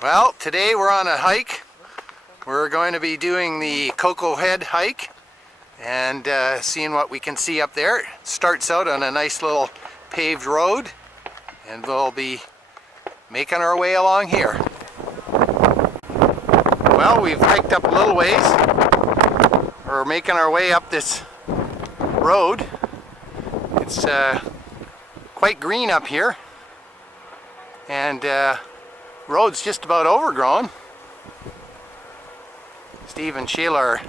Well, today we're on a hike. We're going to be doing the Koko Head hike and seeing what we can see up there. It starts out on a nice little paved road, and we'll be making our way along here. Well, we've hiked up a little ways. We're making our way up this road. It's quite green up here, and road's just about overgrown. Steve and Sheila are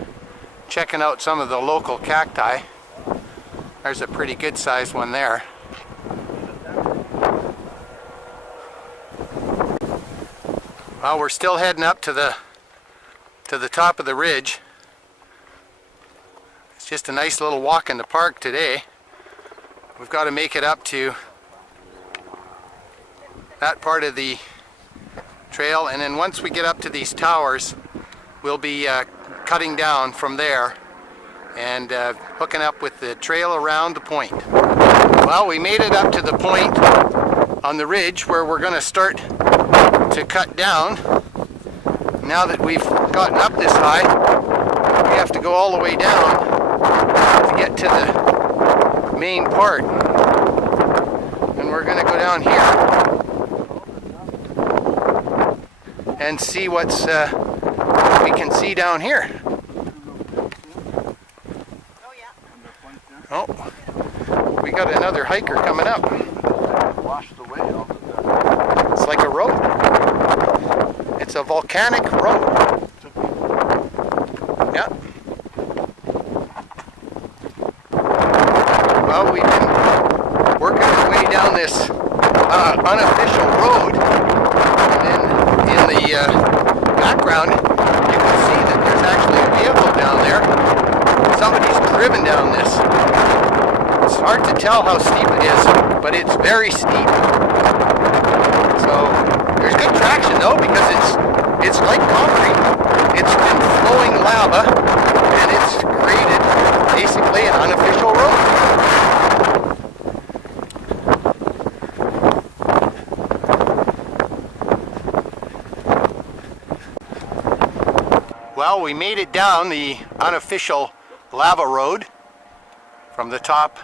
checking out some of the local cacti. There's a pretty good sized one there. Well, we're still heading up to the top of the ridge. It's just a nice little walk in the park today. We've got to make it up to that part of the trail, and then once we get up to these towers, we'll be cutting down from there and hooking up with the trail around the point. Well, we made it up to the point on the ridge where we're going to start to cut down. Now that we've gotten up this high, we have to go all the way down to get to the main part. And we're going to go down here and see what we can see down here. Oh, we got another hiker coming up. It's like a road. It's a volcanic road. Yeah. Well, we've been working our way down this unofficial road, and then in the background you can see that there's actually a vehicle down there. Somebody's driven down this. It's hard to tell how steep it is, but it's very steep. So there's good traction though, because it's like concrete. It's been flowing lava, and it's created basically an unofficial road. Well, we made it down the unofficial lava road from the top,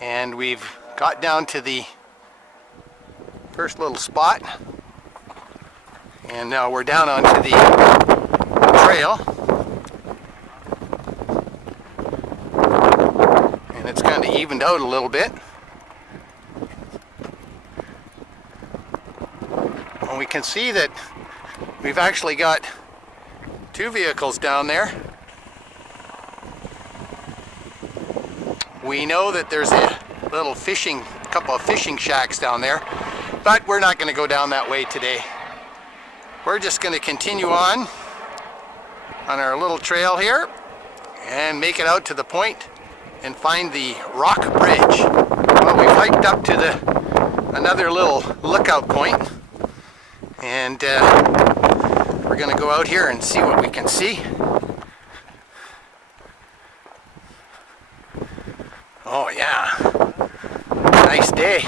and we've got down to the first little spot, and now we're down onto the trail, and it's kind of evened out a little bit. And we can see that we've actually got two vehicles down there. We know that there's a little couple of fishing shacks down there, but we're not going to go down that way today. We're just going to continue on our little trail here and make it out to the point and find the rock bridge. Well, we've hiked up to another little lookout point, and we're going to go out here and see what we can see. Oh yeah, nice day.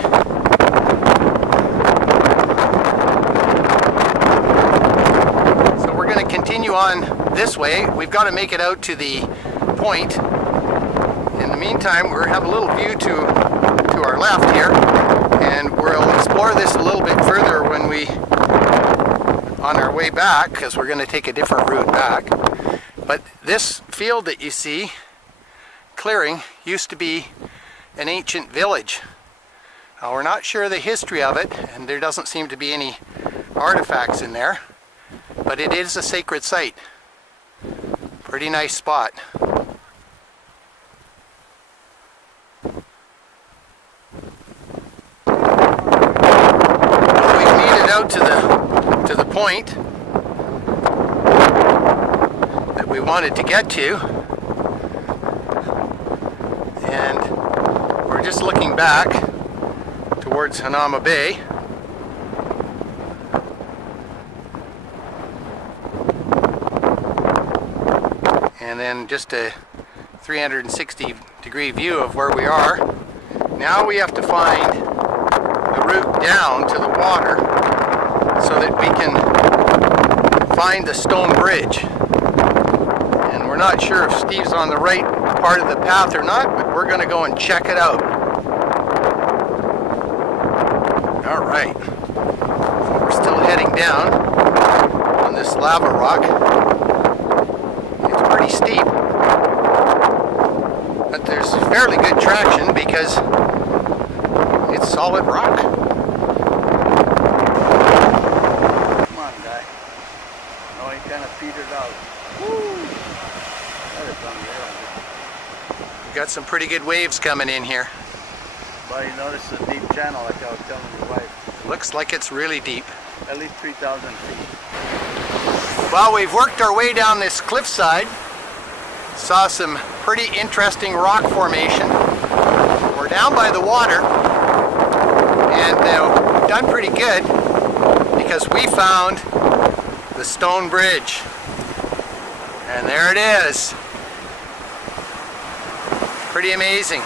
So we're going to continue on this way. We've got to make it out to the point. In the meantime, we'll have a little view to our left here, and we'll explore this a little bit further when we on our way back, because we're going to take a different route back. But this field that you see, clearing, used to be an ancient village. We're not sure the history of it, and there doesn't seem to be any artifacts in there, but it is a sacred site. Pretty nice spot. Well, we've made it out to the point that we wanted to get to, and we're just looking back towards Hanama Bay. And then just a 360 degree view of where we are. Now we have to find the route down to the water so that we can find the stone bridge. And we're not sure if Steve's on the right part of the path or not, but we're going to go and check it out. All right. We're still heading down on this lava rock. It's pretty steep, but there's fairly good traction because it's solid rock. Come on, guy. No, he kind of petered out. Woo! That is unreal. We've got some pretty good waves coming in here. But you notice the deep channel, like I was telling your wife. Looks like it's really deep. At least 3,000 feet. Well, we've worked our way down this cliffside. Saw some pretty interesting rock formation. We're down by the water, and we've done pretty good because we found the stone bridge. And there it is. Pretty amazing.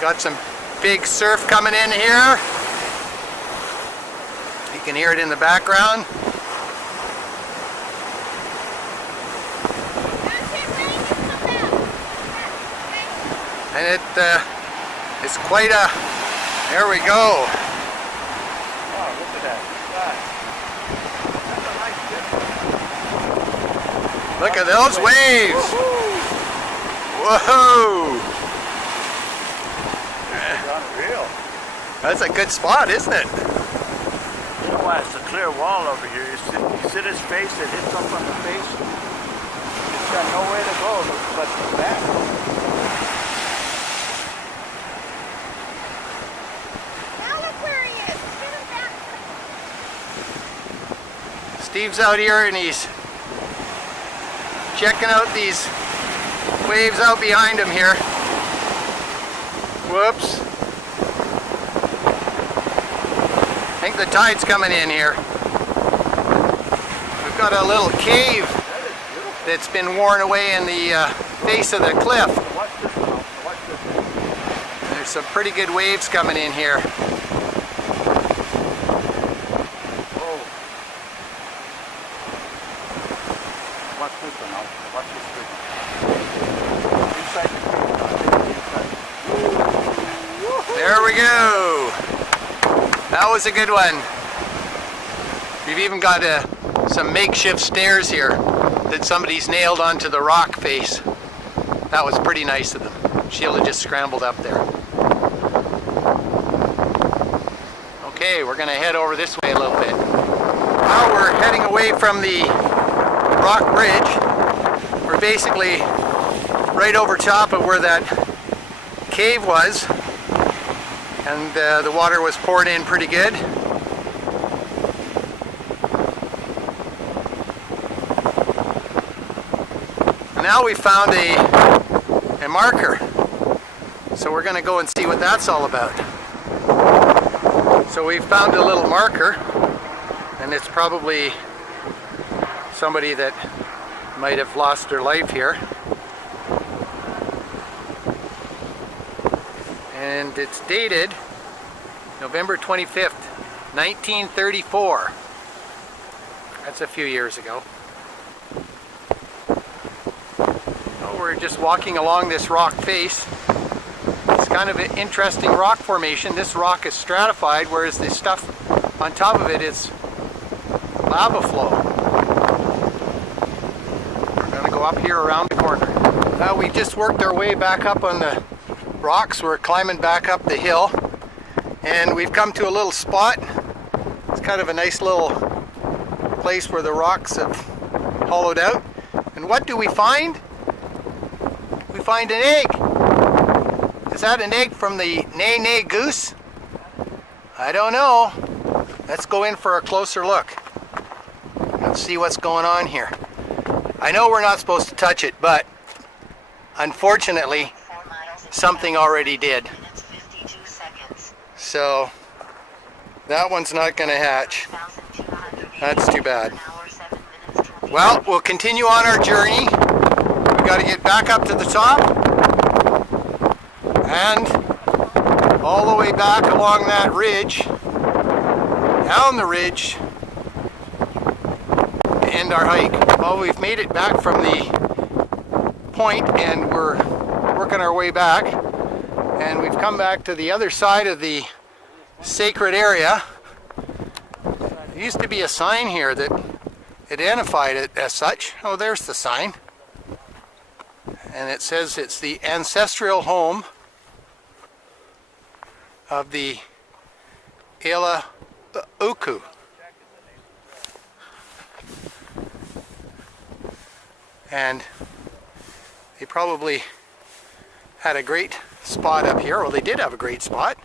Got some big surf coming in here. You can hear it in the background. And it's quite a, there we go. Wow, look at that. That's a nice dip. Look at those waves. Whoa. It's unreal. That's a good spot, isn't it? You know why it's a clear wall over here. You sit his face, it hits up on the face. It's got nowhere to go but back. Steve's out here and he's checking out these waves out behind him here. Whoops. I think the tide's coming in here. We've got a little cave that's been worn away in the face of the cliff. Watch this now. Watch this. There's some pretty good waves coming in here. Watch this one now. Watch this one. Inside the There we go. That was a good one. We've even got some makeshift stairs here that somebody's nailed onto the rock face. That was pretty nice of them. Sheila just scrambled up there. Okay, we're gonna head over this way a little bit. Now we're heading away from the rock bridge. We're basically right over top of where that cave was, and the water was poured in pretty good. Now we found a marker, so we're going to go and see what that's all about. So we found a little marker, and it's probably somebody that might have lost their life here. And it's dated November 25th, 1934. That's a few years ago. Oh, we're just walking along this rock face. It's kind of an interesting rock formation. This rock is stratified, whereas the stuff on top of it is lava flow. We're going to go up here around the corner. Now we just worked our way back up on the rocks. We're climbing back up the hill, and we've come to a little spot. It's kind of a nice little place where the rocks have hollowed out. And what do we find? We find an egg. Is that an egg from the nay goose? I don't know. Let's go in for a closer look. Let's see what's going on here. I know we're not supposed to touch it, but unfortunately, something already did. So that one's not going to hatch. That's too bad. Well, we'll continue on our journey. We've got to get back up to the top and all the way back along that ridge down the ridge to end our hike. Well, we've made it back from the point and we're working our way back, and we've come back to the other side of the sacred area. There used to be a sign here that identified it as such. Oh, there's the sign. And it says it's the ancestral home of the Ela Uku. And they probably had a great spot up here. Well, they did have a great spot.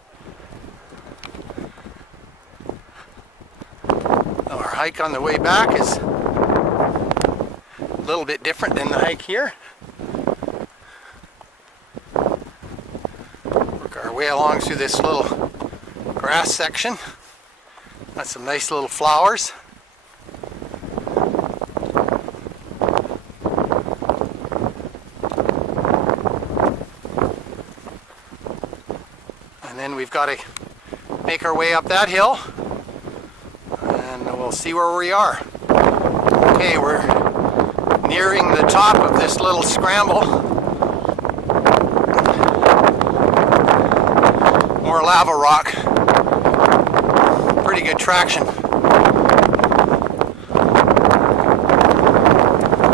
Our hike on the way back is a little bit different than the hike here. Work our way along through this little grass section. Got some nice little flowers. And then we've got to make our way up that hill, and we'll see where we are. Okay, we're nearing the top of this little scramble. More lava rock. Pretty good traction.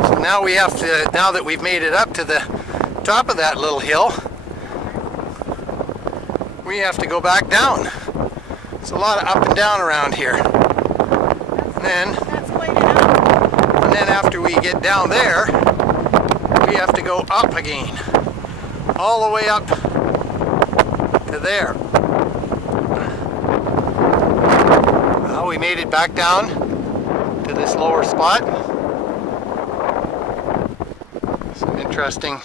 So now we have to, now that we've made it up to the top of that little hill, we have to go back down. It's a lot of up and down around here. And then after we get down there, we have to go up again. All the way up to there. Well, we made it back down to this lower spot. Some interesting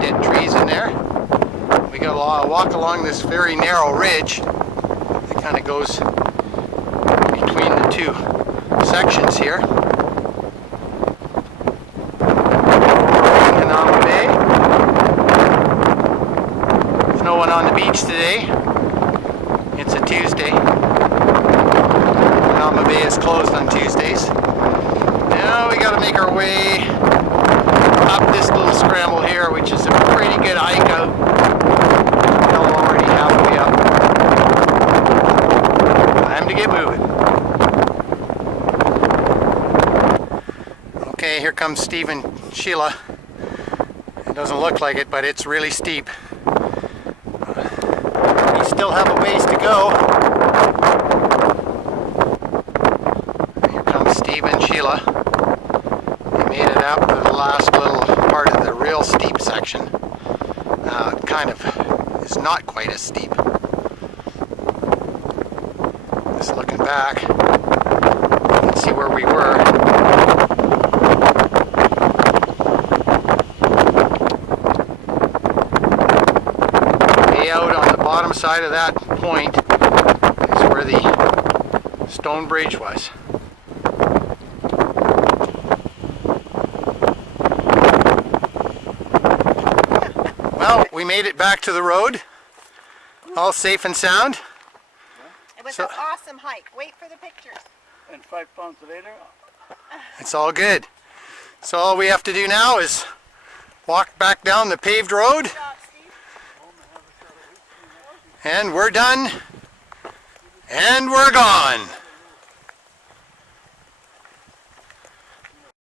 dead trees in there. We got to walk along this very narrow ridge that kind of goes between the two sections here. Kanama Bay. There's no one on the beach today. It's a Tuesday. Kanama Bay is closed on Tuesdays. Now we got to make our way up this little scramble here, which is a pretty good hike out. We're already halfway up. Time to get moving. Okay, here comes Steve and Sheila. It doesn't look like it, but it's really steep. We still have a ways to go. Here comes Steve and Sheila. Made it up to the last little part of the real steep section. It kind of is not quite as steep. Just looking back, you can see where we were. Way out on the bottom side of that point is where the stone bridge was. Well, we made it back to the road, all safe and sound. It was an awesome hike. Wait for the pictures. And 5 pounds later, It's all good. So all we have to do now is walk back down the paved road, Good job, Steve. and we're done, and we're gone.